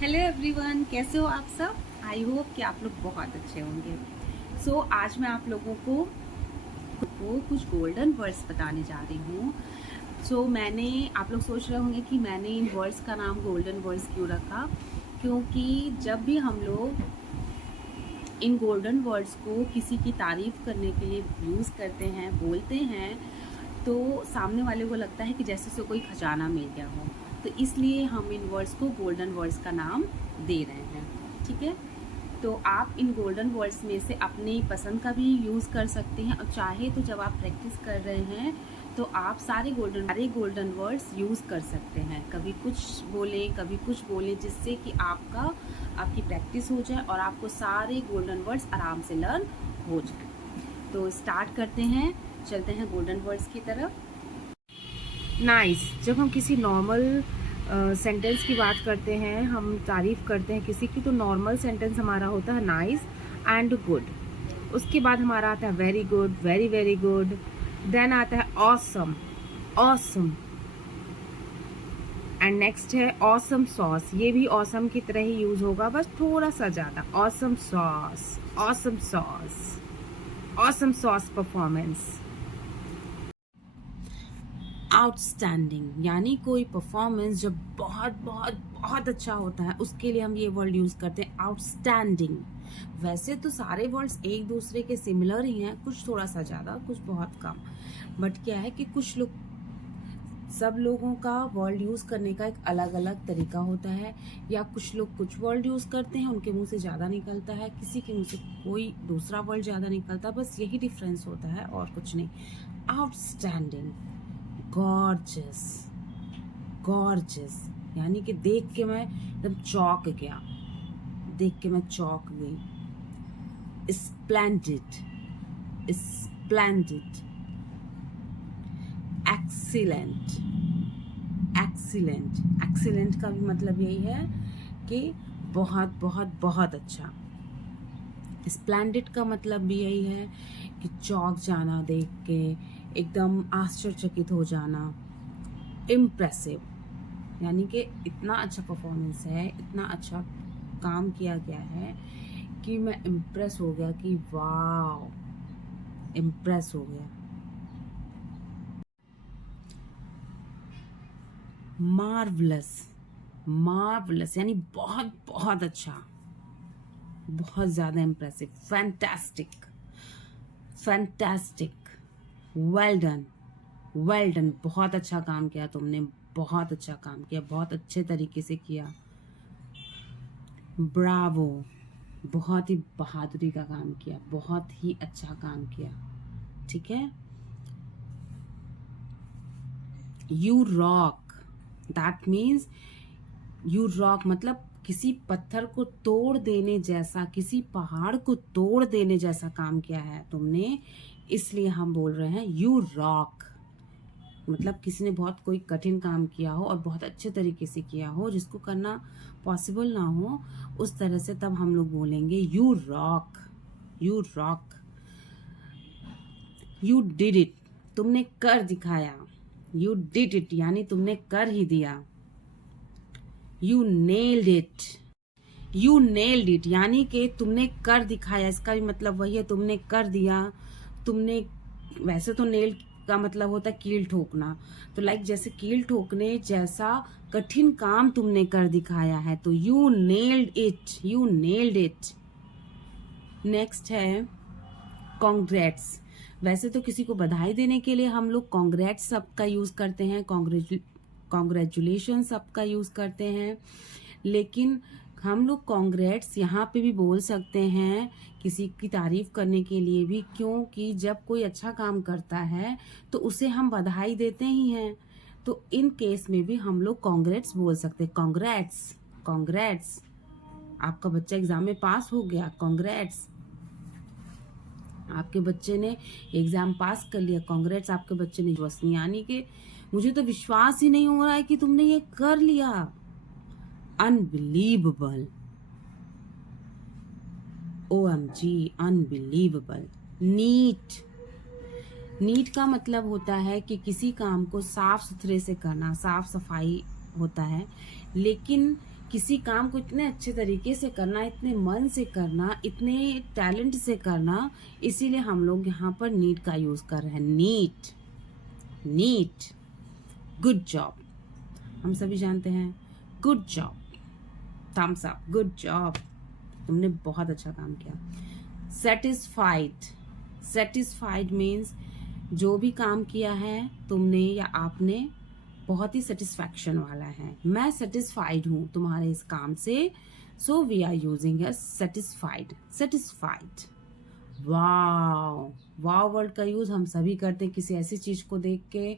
Hello everyone, कैसे हो आप सब। आई होप कि आप लोग बहुत अच्छे होंगे। आज मैं आप लोगों को कुछ गोल्डन वर्ड्स बताने जा रही हूँ। मैंने आप लोग सोच रहे होंगे कि मैंने इन वर्ड्स का नाम गोल्डन वर्ड्स क्यों रखा, क्योंकि जब भी हम लोग इन गोल्डन वर्ड्स को किसी की तारीफ़ करने के लिए यूज़ करते हैं, बोलते हैं, तो सामने वाले को लगता है कि जैसे उसे कोई खजाना मिल गया हो। तो इसलिए हम इन वर्ड्स को गोल्डन वर्ड्स का नाम दे रहे हैं। ठीक है, तो आप इन गोल्डन वर्ड्स में से अपनी पसंद का भी यूज़ कर सकते हैं, और चाहे तो जब आप प्रैक्टिस कर रहे हैं तो आप सारे गोल्डन वर्ड्स यूज़ कर सकते हैं। कभी कुछ बोलें, कभी कुछ बोलें, जिससे कि आपकी प्रैक्टिस हो जाए और आपको सारे गोल्डन वर्ड्स आराम से लर्न हो जाए। तो स्टार्ट करते हैं, चलते हैं गोल्डन वर्ड्स की तरफ। नाइस, जब हम किसी नॉर्मल सेंटेंस की बात करते हैं, हम तारीफ़ करते हैं किसी की, तो नॉर्मल सेंटेंस हमारा होता है नाइस एंड गुड। उसके बाद हमारा आता है very good, very very good. Then आता है ऑसम, ऑसम। एंड नेक्स्ट है ऑसम सॉस। ये भी ऑसम की तरह ही यूज होगा, बस थोड़ा सा ज़्यादा। Awesome sauce, awesome sauce, awesome sauce performance. Outstanding, यानी कोई परफॉर्मेंस जब बहुत बहुत बहुत अच्छा होता है, उसके लिए हम ये वर्ड यूज़ करते हैं आउटस्टैंडिंग। वैसे तो सारे वर्ड्स एक दूसरे के सिमिलर ही हैं, कुछ थोड़ा सा ज़्यादा, कुछ बहुत कम। बट क्या है कि सब लोगों का वर्ड यूज़ करने का एक अलग अलग तरीका होता है, या कुछ लोग कुछ वर्ड यूज़ करते हैं, उनके मुंह से ज़्यादा निकलता है, किसी के मुंह से कोई दूसरा वर्ड ज़्यादा निकलता है। बस यही डिफरेंस होता है और कुछ नहीं। आउटस्टैंडिंग, गॉर्जियस, गॉर्जियस, यानी कि देख के मैं एकदम चौंक गया, देख के मैं चौंक गई। Splendid, splendid. Excellent, excellent, excellent का भी मतलब यही है कि बहुत बहुत बहुत अच्छा। स्प्लेंडिड का मतलब भी यही है कि चौंक जाना, देख के एकदम आश्चर्यचकित हो जाना। इम्प्रेसिव, यानी कि इतना अच्छा परफॉर्मेंस है, इतना अच्छा काम किया गया है कि मैं इम्प्रेस हो गया, कि वाव, इम्प्रेस हो गया। मार्वलस, मार्वलस यानी बहुत बहुत अच्छा, बहुत ज़्यादा impressive. Fantastic, fantastic. Well done, well done, बहुत अच्छा काम किया तुमने, बहुत अच्छा काम किया, बहुत अच्छे तरीके से किया। ब्रावो, बहुत ही बहादुरी का काम किया, बहुत ही अच्छा काम किया। ठीक है। You rock, that means you rock मतलब किसी पत्थर को तोड़ देने जैसा, किसी पहाड़ को तोड़ देने जैसा काम किया है तुमने, इसलिए हम बोल रहे हैं यू रॉक। मतलब किसी ने बहुत कोई कठिन काम किया हो और बहुत अच्छे तरीके से किया हो, जिसको करना पॉसिबल ना हो, उस तरह से तब हम लोग बोलेंगे you rock, you rock. You did it, तुमने कर दिखाया। यू डिड इट यानी तुमने कर ही दिया। You nailed it, you nailed it यानी कि तुमने कर दिखाया। इसका भी मतलब वही है, तुमने कर दिया। तुमने, वैसे तो नेल का मतलब होता है कील ठोकना, तो लाइक जैसे कील ठोकने जैसा कठिन काम तुमने कर दिखाया है, तो you nailed it, you nailed it. Next है कॉन्ग्रेट्स। वैसे तो किसी को बधाई देने के लिए हम लोग कॉन्ग्रेट्स शब्द का यूज करते हैं, कॉन्ग्रेचुलेशन शब्द का यूज करते हैं, लेकिन हम लोग कॉन्ग्रेट्स यहाँ पे भी बोल सकते हैं किसी की तारीफ करने के लिए भी, क्योंकि जब कोई अच्छा काम करता है तो उसे हम बधाई देते ही हैं। तो इन केस में भी हम लोग कॉन्ग्रेट्स बोल सकते हैं। Congrats, congrats. आपका बच्चा एग्जाम में पास हो गया, कॉन्ग्रेट्स। आपके बच्चे ने एग्जाम पास कर लिया, कांग्रेट्स। आपके बच्चे ने विश्वसनीय, यानी कि मुझे तो विश्वास ही नहीं हो रहा है कि तुमने ये कर लिया। Unbelievable, OMG, unbelievable. Neat, neat का मतलब होता है कि किसी काम को साफ सुथरे से करना, साफ सफाई होता है, लेकिन किसी काम को इतने अच्छे तरीके से करना, इतने मन से करना, इतने टैलेंट से करना, इसीलिए हम लोग यहाँ पर नीट का यूज़ कर रहे हैं। नीट, नीट, गुड जॉब, हम सभी जानते हैं। Good job, thumbs up, good job, तुमने बहुत अच्छा काम किया। सेटिस्फाइड, सेटिस्फाइड मीन्स जो भी काम किया है तुमने या आपने, बहुत ही सेटिस्फैक्शन वाला है। मैं सेटिस्फाइड हूँ तुम्हारे इस काम से, so we are using a satisfied, satisfied. Wow, wow word का यूज हम सभी करते हैं किसी ऐसी चीज को देख के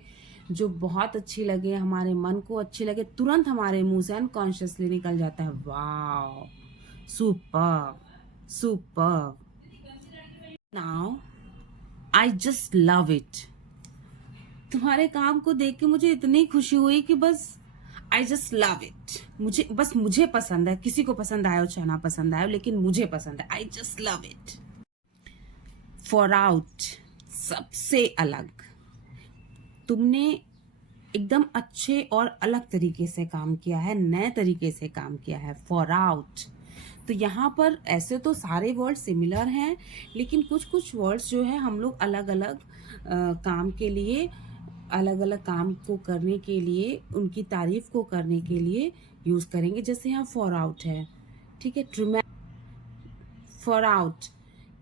जो बहुत अच्छी लगे, हमारे मन को अच्छी लगे, तुरंत हमारे मुंह से अनकॉन्शियसली निकल जाता है wow, super, super. Now I just love it. तुम्हारे काम को देख के मुझे इतनी खुशी हुई कि बस आई जस्ट लव इट। मुझे पसंद है, किसी को पसंद आया हो चाहे ना पसंद आया हो, लेकिन मुझे पसंद है। आई just love it. For out, सबसे अलग, तुमने एकदम अच्छे और अलग तरीके से काम किया है, नए तरीके से काम किया है। फॉर आउट, तो यहाँ पर ऐसे तो सारे वर्ड सिमिलर हैं, लेकिन कुछ कुछ वर्ड्स जो है हम लोग अलग अलग काम के लिए, अलग अलग काम को करने के लिए, उनकी तारीफ को करने के लिए यूज करेंगे। जैसे यहाँ फॉर आउट है, ठीक है, फॉर आउट,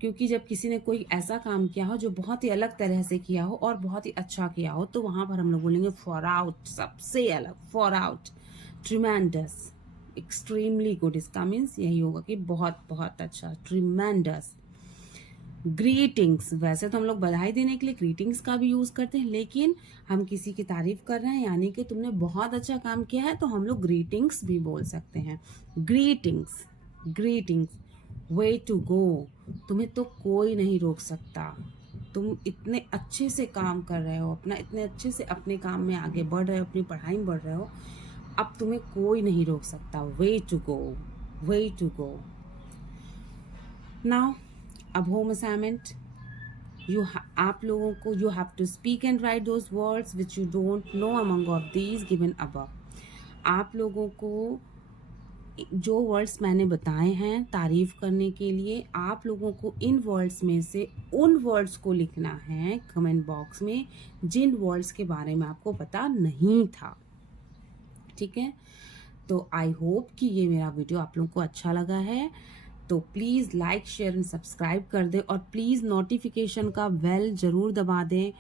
क्योंकि जब किसी ने कोई ऐसा काम किया हो जो बहुत ही अलग तरह से किया हो और बहुत ही अच्छा किया हो, तो वहां पर हम लोग बोलेंगे फॉर आउट, सबसे अलग, for out. Tremendous, extremely good, इसका मीन्स यही होगा कि बहुत बहुत अच्छा, ट्रिमेंडस। ग्रीटिंग्स, वैसे तो हम लोग बधाई देने के लिए ग्रीटिंग्स का भी यूज करते हैं, लेकिन हम किसी की तारीफ कर रहे हैं यानी कि तुमने बहुत अच्छा काम किया है, तो हम लोग ग्रीटिंग्स भी बोल सकते हैं। Greetings, greetings. Way to go, तुम्हें तो कोई नहीं रोक सकता, तुम इतने अच्छे से काम कर रहे हो, अपना इतने अच्छे से अपने काम में आगे बढ़ रहे हो, अपनी पढ़ाई में बढ़ रहे हो, अब तुम्हें कोई नहीं रोक सकता। Way to go, way to go. Now अब होम असाइनमेंट, आप लोगों को you have to speak and write those words which you don't know among of these given above. आप लोगों को जो वर्ड्स मैंने बताए हैं तारीफ करने के लिए, आप लोगों को इन वर्ड्स में से उन वर्ड्स को लिखना है कमेंट बॉक्स में जिन वर्ड्स के बारे में आपको पता नहीं था, ठीक है। तो आई होप कि ये मेरा वीडियो आप लोगों को अच्छा लगा है, तो please like, share and subscribe कर दें, और प्लीज़ नोटिफिकेशन का बेल ज़रूर दबा दें।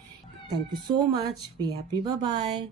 Thank you so much, be happy, bye bye.